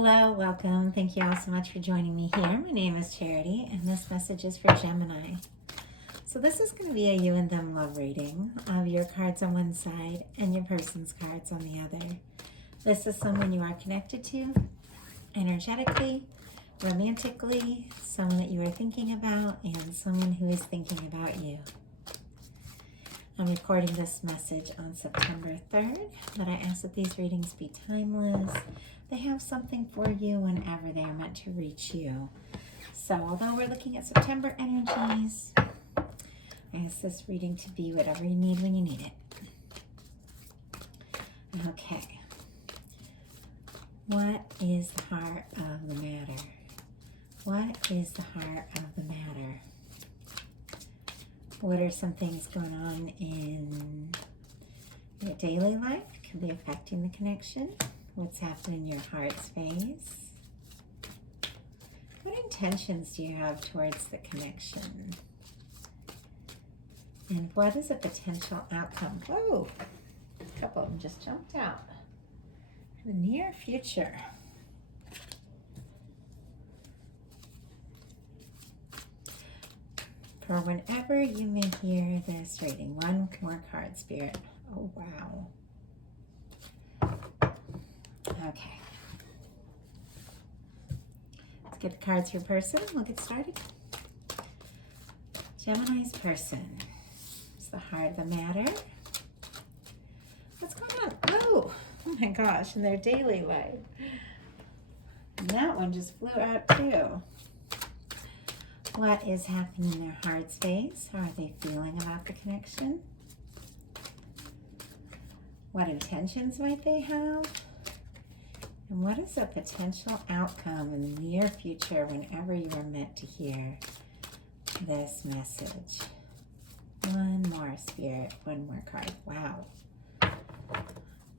Hello, welcome. Thank you all so much for joining me here. My name is Charity, and this message is for Gemini. So this is going to be a you and them love reading of your cards on one side and your person's cards on the other. This is someone you are connected to energetically, romantically, someone that you are thinking about, and someone who is thinking about you. I'm recording this message on September 3rd, but I ask that these readings be timeless. They have something for you whenever they are meant to reach you. So although we're looking at September energies, I ask this reading to be whatever you need when you need it. Okay. What is the heart of the matter? What is the heart of the matter? What are some things going on in your daily life? Could be affecting the connection. What's happening in your heart space? What intentions do you have towards the connection? And what is a potential outcome? Whoa, a couple of them just jumped out. The near future. For whenever you may hear this reading, one more card, Spirit. Oh, wow. Okay. Let's get the cards for person. We'll get started. Gemini's person. It's the heart of the matter. What's going on? Oh my gosh, in their daily life. And that one just flew out too. What is happening in their heart space? How are they feeling about the connection? What intentions might they have? And what is a potential outcome in the near future whenever you are meant to hear this message? One more, Spirit. One more card. Wow.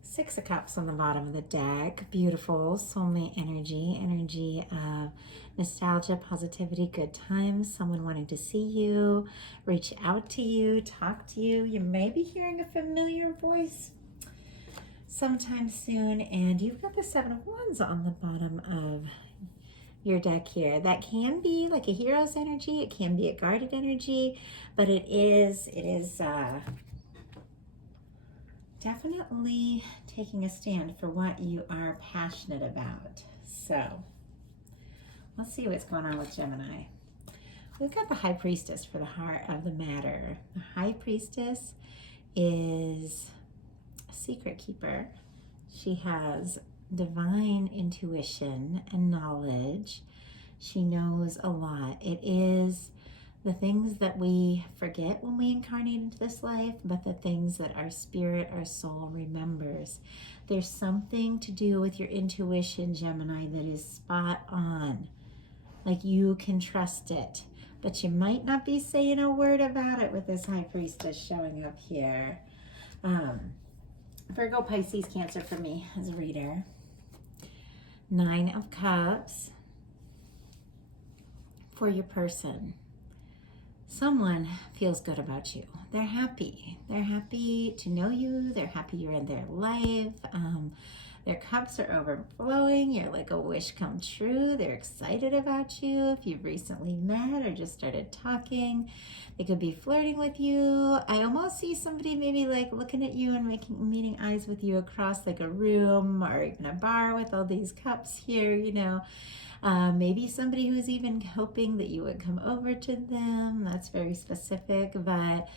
Six of Cups on the bottom of the deck. Beautiful soulmate energy. Energy of nostalgia, positivity, good times. Someone wanting to see you, reach out to you, talk to you. You may be hearing a familiar voice sometime soon, and you've got the Seven of Wands on the bottom of your deck here. That can be like a hero's energy, it can be a guarded energy, but it is definitely taking a stand for what you are passionate about. So let's see what's going on with Gemini. We've got the High Priestess for the heart of the matter. The High Priestess is a secret keeper. She has divine intuition and knowledge. She knows a lot. It is the things that we forget when we incarnate into this life, but the things that our spirit, our soul remembers. There's something to do with your intuition, Gemini, that is spot on. Like you can trust it, but you might not be saying a word about it with this High Priestess showing up here. Virgo, Pisces, Cancer for me as a reader. Nine of Cups for your person. Someone feels good about you. They're happy. They're happy to know you. They're happy you're in their life. Their cups are overflowing. You're like a wish come true. They're excited about you. If you've recently met or just started talking, they could be flirting with you. I almost see somebody maybe like looking at you and meeting eyes with you across like a room or even a bar with all these cups here, you know. Maybe somebody who's even hoping that you would come over to them. That's very specific, but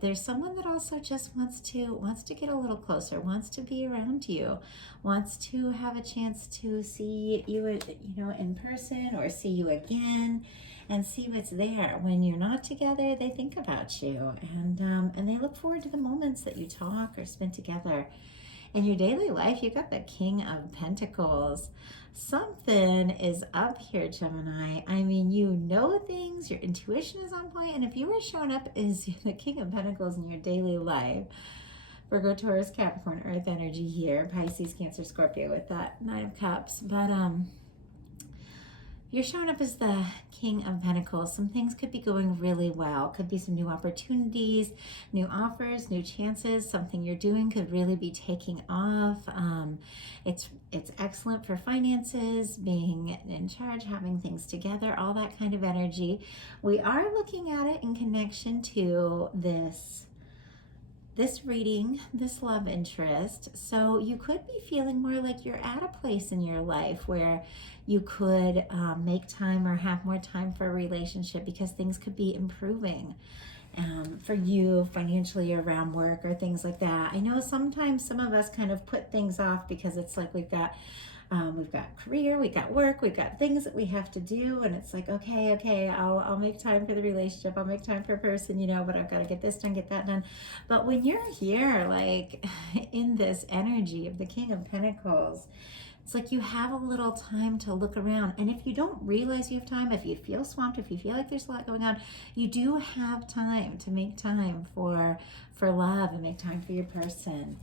there's someone that also just wants to get a little closer, wants to be around you, wants to have a chance to see you, in person, or see you again, and see what's there. When you're not together, they think about you, and they look forward to the moments that you talk or spend together. In your daily life, you got the King of Pentacles. Something is up here, Gemini. I mean, you know things, your intuition is on point, and if you were showing up as the King of Pentacles in your daily life, Virgo, Taurus, Capricorn, Earth energy here, Pisces, Cancer, Scorpio with that Nine of Cups, but You're showing up as the King of Pentacles. Some things could be going really well. Could be some new opportunities, new offers, new chances. Something you're doing could really be taking off. It's excellent for finances, being in charge, having things together, all that kind of energy. We are looking at it in connection to this reading, this love interest. So you could be feeling more like you're at a place in your life where you could make time or have more time for a relationship because things could be improving for you financially around work or things like that. I know sometimes some of us kind of put things off because it's like we've got career, we've got work, we've got things that we have to do, and it's like, okay, I'll make time for the relationship, I'll make time for a person, but I've got to get this done, get that done. But when you're here, like in this energy of the King of Pentacles, it's like you have a little time to look around. And if you don't realize you have time, if you feel swamped, if you feel like there's a lot going on, you do have time to make time for love and make time for your person.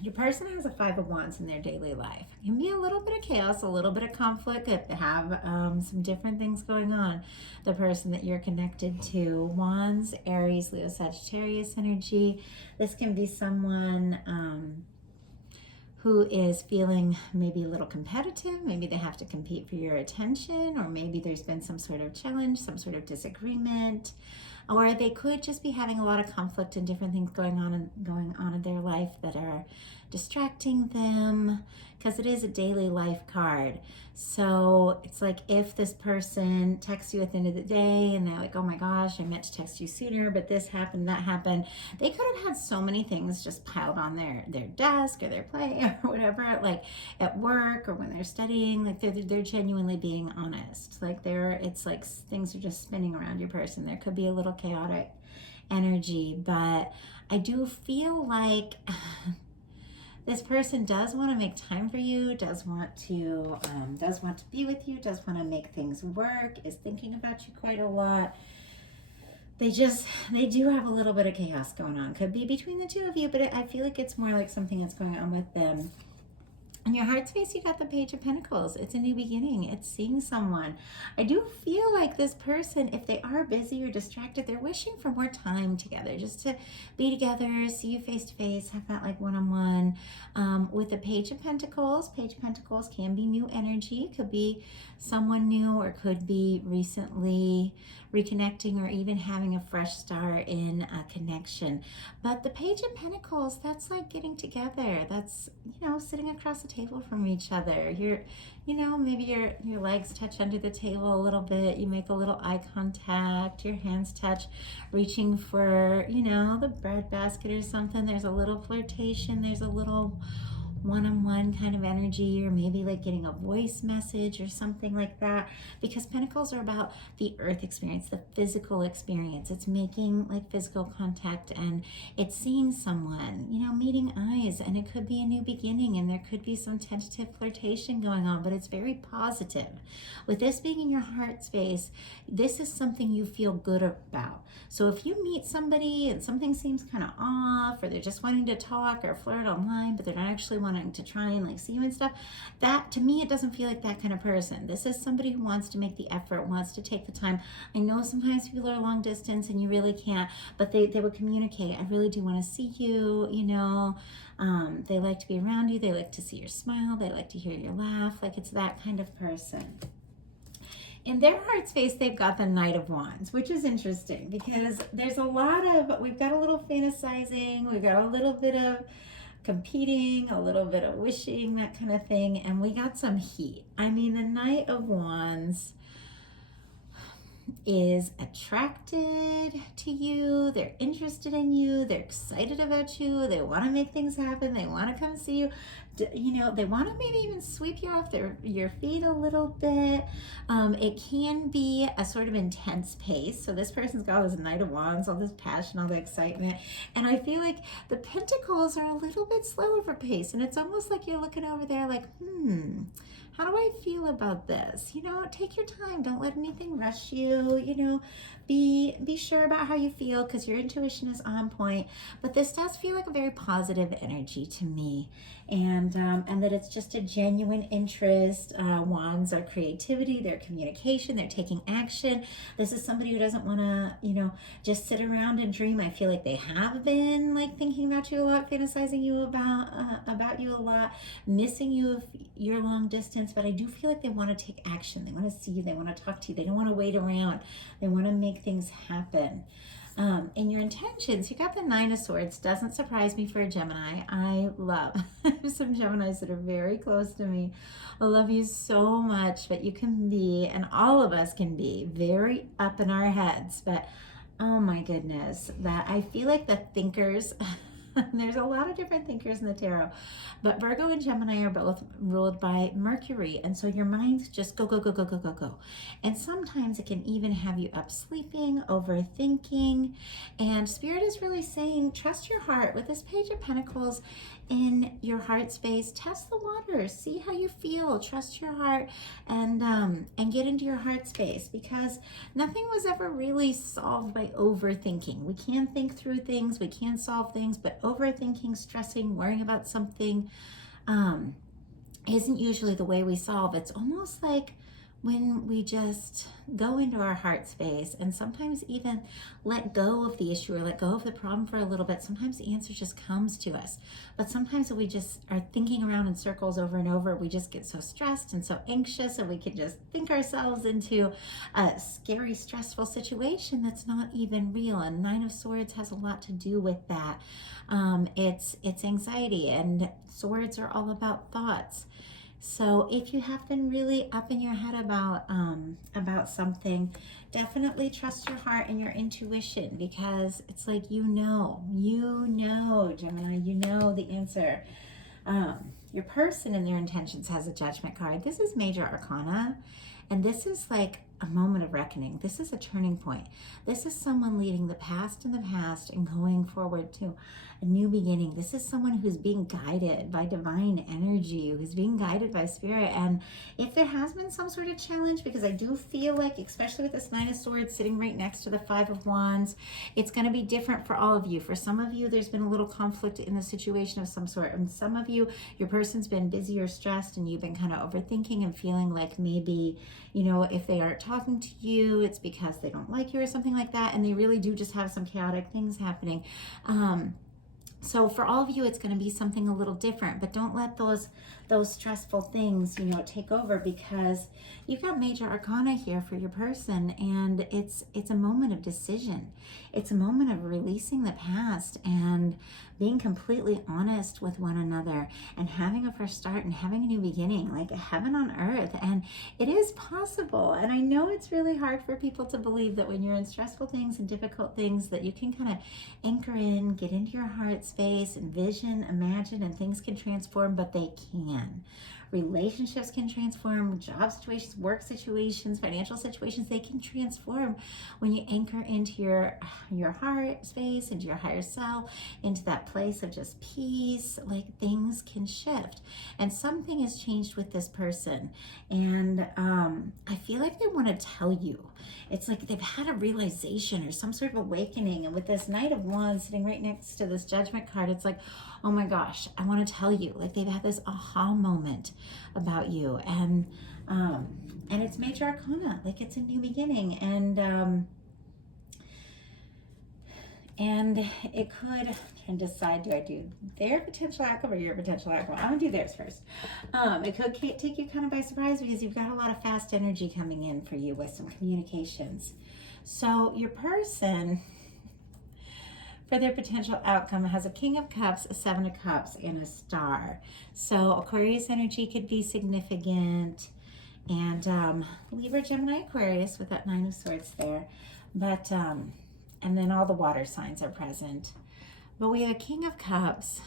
Your person has a Five of Wands in their daily life. It can be a little bit of chaos, a little bit of conflict, could have some different things going on. The person that you're connected to, Wands, Aries, Leo, Sagittarius energy. This can be someone who is feeling maybe a little competitive. Maybe they have to compete for your attention, or maybe there's been some sort of challenge, some sort of disagreement. Or they could just be having a lot of conflict and different things going on in their life that are distracting them, because it is a daily life card. So it's like if this person texts you at the end of the day and they're like, oh my gosh, I meant to text you sooner, but this happened, that happened. They could have had so many things just piled on their desk or their plate or whatever, like at work or when they're studying. Like they're genuinely being honest. Like it's like things are just spinning around your person. There could be a little chaotic energy, but I do feel like this person does want to make time for you, does want to be with you, does want to make things work, is thinking about you quite a lot. They do have a little bit of chaos going on. Could be between the two of you, but I feel like it's more like something that's going on with them. In your heart space, you got the Page of Pentacles. It's a new beginning. It's seeing someone. I do feel like this person, if they are busy or distracted, they're wishing for more time together, just to be together, see you face to face, have that like one-on-one. With the Page of Pentacles can be new energy. Could be someone new, or could be recently reconnecting, or even having a fresh start in a connection. But the Page of Pentacles, that's like getting together. That's, sitting across the table from each other. Maybe your legs touch under the table a little bit. You make a little eye contact. Your hands touch, reaching for, the bread basket or something. There's a little flirtation. There's a little one-on-one kind of energy, or maybe like getting a voice message or something like that, because Pentacles are about the earth experience, the physical experience. It's making like physical contact, and it's seeing someone, meeting eyes, and it could be a new beginning, and there could be some tentative flirtation going on, but it's very positive. With this being in your heart space, this is something you feel good about. So if you meet somebody and something seems kind of off, or they're just wanting to talk or flirt online, but they're not actually wanting to try and like see you and stuff, that to me, it doesn't feel like that kind of person. This is somebody who wants to make the effort, wants to take the time. I know sometimes people are long distance and you really can't, but they would communicate. I really do want to see you, they like to be around you. They like to see your smile. They like to hear your laugh. Like it's that kind of person. In their heart space, they've got the Knight of Wands, which is interesting because there's we've got a little fantasizing, we've got a little bit of competing, a little bit of wishing, that kind of thing, and we got some heat. I mean, the Knight of Wands is attracted to you, they're interested in you, they're excited about you, they want to make things happen, they want to come see you, they want to maybe even sweep you off your feet a little bit. It can be a sort of intense pace. So this person's got this Knight of Wands, all this passion, all the excitement, and I feel like the Pentacles are a little bit slower for pace, and it's almost like you're looking over there like, How do I feel about this? You know, take your time. Don't let anything rush you. You know, be sure about how you feel, because your intuition is on point. But this does feel like a very positive energy to me, and that it's just a genuine interest. Wands are creativity, their communication, they're taking action. This is somebody who doesn't want to, you know, just sit around and dream. I feel like they have been like thinking about you a lot, fantasizing you about you a lot, missing you if you're long distance. But I do feel like they want to take action. They want to see you. They want to talk to you. They don't want to wait around. They want to make things happen. In your intentions, you got the Nine of Swords. Doesn't surprise me for a Gemini. I have some Geminis that are very close to me. I love you so much, but you can be, and all of us can be, very up in our heads. But oh my goodness, that I feel like the thinkers, there's a lot of different thinkers in the tarot, but Virgo and Gemini are both ruled by Mercury. And so your minds just go, go, go, go, go, go, go. And sometimes it can even have you up sleeping, overthinking. And Spirit is really saying, trust your heart. With this Page of Pentacles in your heart space, test the waters, see how you feel, trust your heart, and get into your heart space, because nothing was ever really solved by overthinking. We can think through things, we can solve things, but overthinking, stressing, worrying about something isn't usually the way we solve. It's almost like when we just go into our heart space and sometimes even let go of the issue or let go of the problem for a little bit, sometimes the answer just comes to us. But sometimes we just are thinking around in circles over and over. We just get so stressed and so anxious, and we can just think ourselves into a scary, stressful situation that's not even real. And Nine of Swords has a lot to do with that. It's anxiety, and swords are all about thoughts. So if you have been really up in your head about something, definitely trust your heart and your intuition, because it's like, you know, Gemini, you know the answer. Your person and their intentions has a Judgment card. This is Major Arcana, and this is like a moment of reckoning. This is a turning point. This is someone leaving the past in the past and going forward to a new beginning. This is someone who's being guided by divine energy, who's being guided by Spirit. And if there has been some sort of challenge, because I do feel like, especially with this Nine of Swords sitting right next to the Five of Wands, it's going to be different for all of you. For some of you, there's been a little conflict in the situation of some sort. And some of you, your person's been busy or stressed, and you've been kind of overthinking and feeling like maybe, you know, if they aren't talking to you, it's because they don't like you or something like that. And they really do just have some chaotic things happening. So for all of you, it's going to be something a little different, but don't let those stressful things, you know, take over, because you've got Major Arcana here for your person, and it's a moment of decision. It's a moment of releasing the past and being completely honest with one another and having a fresh start and having a new beginning, like heaven on earth. And it is possible. And I know it's really hard for people to believe that when you're in stressful things and difficult things, that you can kind of anchor in, get into your heart space, envision, imagine, and things can transform, but they can. Relationships can transform, job situations, work situations, financial situations, they can transform when you anchor into your heart space, into your higher self, into that place of just peace. Like, things can shift. And something has changed with this person. And I feel like they want to tell you. It's like they've had a realization or some sort of awakening. And with this Knight of Wands sitting right next to this Judgment card, it's like, oh my gosh, I want to tell you. Like, they've had this aha moment about you. And it's Major Arcana. Like, it's a new beginning. And it could, and decide, do I do their potential outcome or your potential outcome? I'm gonna do theirs first. It could take you kind of by surprise, because you've got a lot of fast energy coming in for you with some communications. So your person, for their potential outcome, has a King of Cups, a Seven of Cups, and a Star. So Aquarius energy could be significant, and Libra, Gemini, Aquarius with that Nine of Swords there. But and then all the water signs are present. But we have a King of Cups,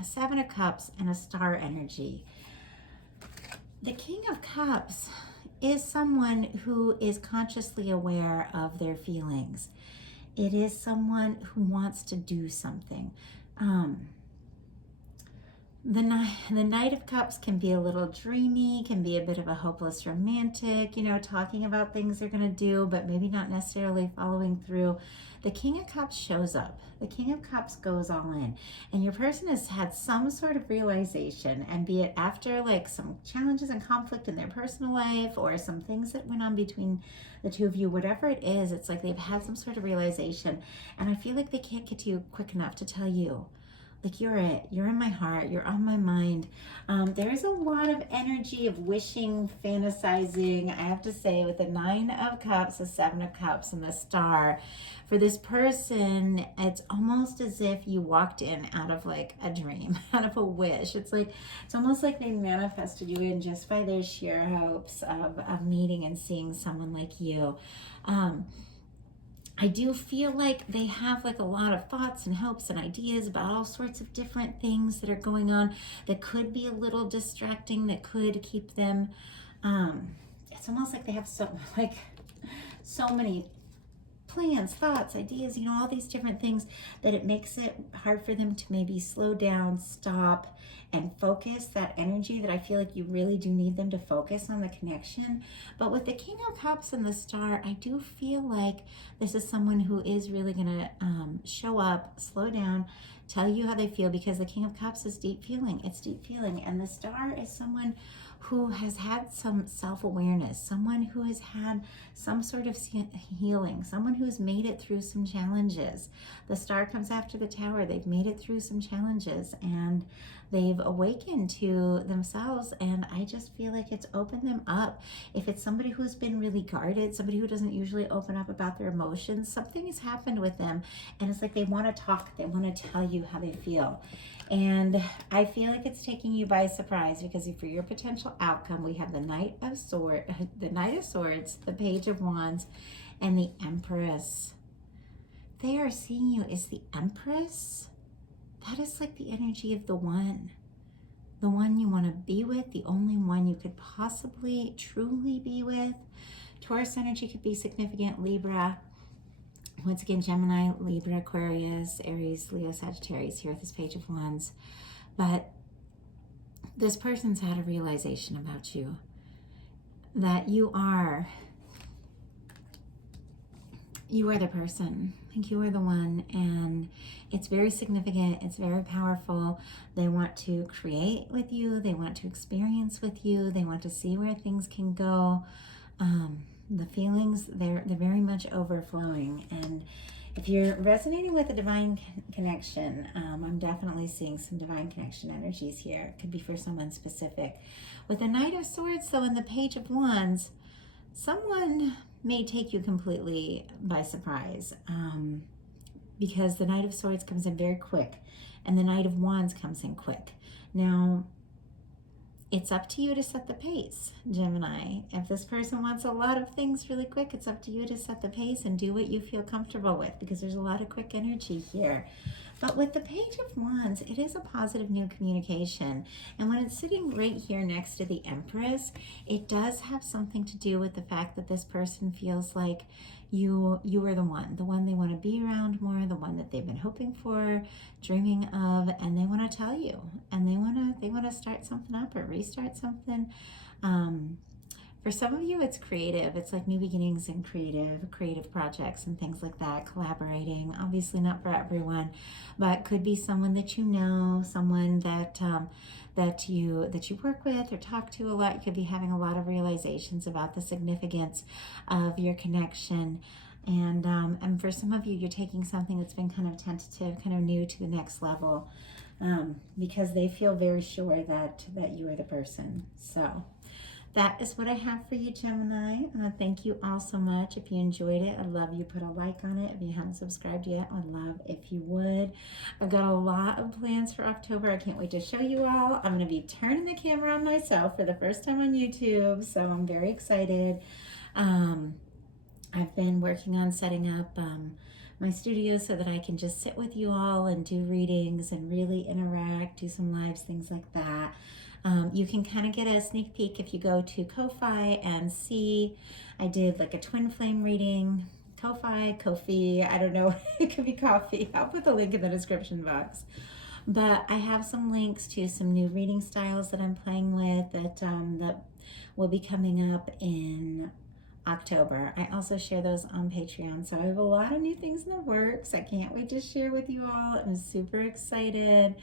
a Seven of Cups, and a Star energy. The King of Cups is someone who is consciously aware of their feelings. It is someone who wants to do something. The Knight of Cups can be a little dreamy, can be a bit of a hopeless romantic, talking about things they're going to do, but maybe not necessarily following through. The King of Cups shows up. The King of Cups goes all in. And your person has had some sort of realization, and be it after like some challenges and conflict in their personal life or some things that went on between the two of you, whatever it is, it's like they've had some sort of realization. And I feel like they can't get to you quick enough to tell you, like, you're in my heart, you're on my mind. There is a lot of energy of wishing, fantasizing, I have to say, with the Nine of Cups, the Seven of Cups, and the Star. For this person, it's almost as if you walked in out of like a dream, out of a wish. It's almost like they manifested you in just by their sheer hopes of meeting and seeing someone like you. I do feel like they have like a lot of thoughts and hopes and ideas about all sorts of different things that are going on that could be a little distracting, that could keep them, it's almost like they have so many plans, thoughts, ideas, all these different things, that it makes it hard for them to maybe slow down, stop, and focus that energy that I feel like you really do need them to focus on the connection. But with the King of Cups and the Star, I do feel like this is someone who is really going to show up, slow down, tell you how they feel, because the King of Cups is deep feeling. It's deep feeling. And the Star is someone who has had some self-awareness, someone who has had some sort of healing, someone who's made it through some challenges. The Star comes after the Tower. They've made it through some challenges and they've awakened to themselves, and I just feel like it's opened them up. If it's somebody who's been really guarded, somebody who doesn't usually open up about their emotions, something has happened with them, and it's like they want to talk, they want to tell you how they feel. And I feel like it's taking you by surprise, because for your potential outcome, we have the Knight of Swords, the Page of Wands, and the Empress. They are seeing you as the Empress. That is like the energy of the one you want to be with, the only one you could possibly truly be with. Taurus energy could be significant. Libra, once again, Gemini, Libra, Aquarius, Aries, Leo, Sagittarius here with this Page of Wands. But this person's had a realization about you, that you are the person. I think you are the one, and it's very significant. It's very powerful. They want to create with you. They want to experience with you. They want to see where things can go. The feelings, they're very much overflowing. And if you're resonating with a divine connection, I'm definitely seeing some divine connection energies here. It could be for someone specific. With the Knight of Swords, though, and the Page of Wands, someone may take you completely by surprise, because the Knight of Swords comes in very quick and the Knight of Wands comes in quick. Now, it's up to you to set the pace, Gemini. If this person wants a lot of things really quick, it's up to you to set the pace and do what you feel comfortable with, because there's a lot of quick energy here. But with the Page of Wands, it is a positive new communication. And when it's sitting right here next to the Empress, it does have something to do with the fact that this person feels like you are the one they want to be around more, the one that they've been hoping for, dreaming of, and they want to tell you, and they want to start something up or restart something. For some of you, it's creative. It's like new beginnings and creative projects and things like that, collaborating. Obviously not for everyone, but could be someone that you know, someone that you work with or talk to a lot. You could be having a lot of realizations about the significance of your connection. And for some of you, you're taking something that's been kind of tentative, kind of new to the next level, because they feel very sure that you are the person. So that is what I have for you, Gemini. Thank you all so much. If you enjoyed it, I'd love you put a like on it. If you haven't subscribed yet, I'd love if you would. I've got a lot of plans for October. I can't wait to show you all. I'm going to be turning the camera on myself for the first time on YouTube, so I'm very excited. I've been working on setting up my studio so that I can just sit with you all and do readings and really interact, do some lives, things like that. You can kind of get a sneak peek if you go to Ko-Fi and see. I did like a twin flame reading. Ko-Fi, Ko-Fi, I don't know. It could be coffee. I'll put the link in the description box. But I have some links to some new reading styles that I'm playing with that will be coming up in October. I also share those on Patreon. So I have a lot of new things in the works. I can't wait to share with you all. I'm super excited.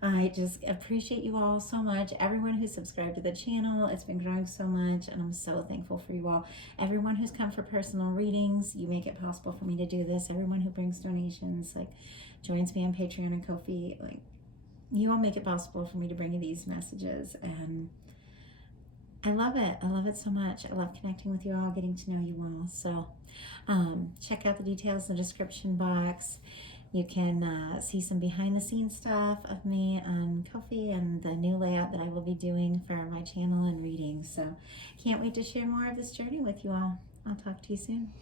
I just appreciate you all so much. Everyone who's subscribed to the channel, it's been growing so much, and I'm so thankful for you all. Everyone who's come for personal readings, you make it possible for me to do this. Everyone who brings donations, like joins me on Patreon and Ko-fi, like you all make it possible for me to bring you these messages, and I love it. I love it so much. I love connecting with you all, getting to know you all. So check out the details in the description box. You can see some behind the scenes stuff of me on Ko-fi and the new layout that I will be doing for my channel and readings. So can't wait to share more of this journey with you all. I'll talk to you soon.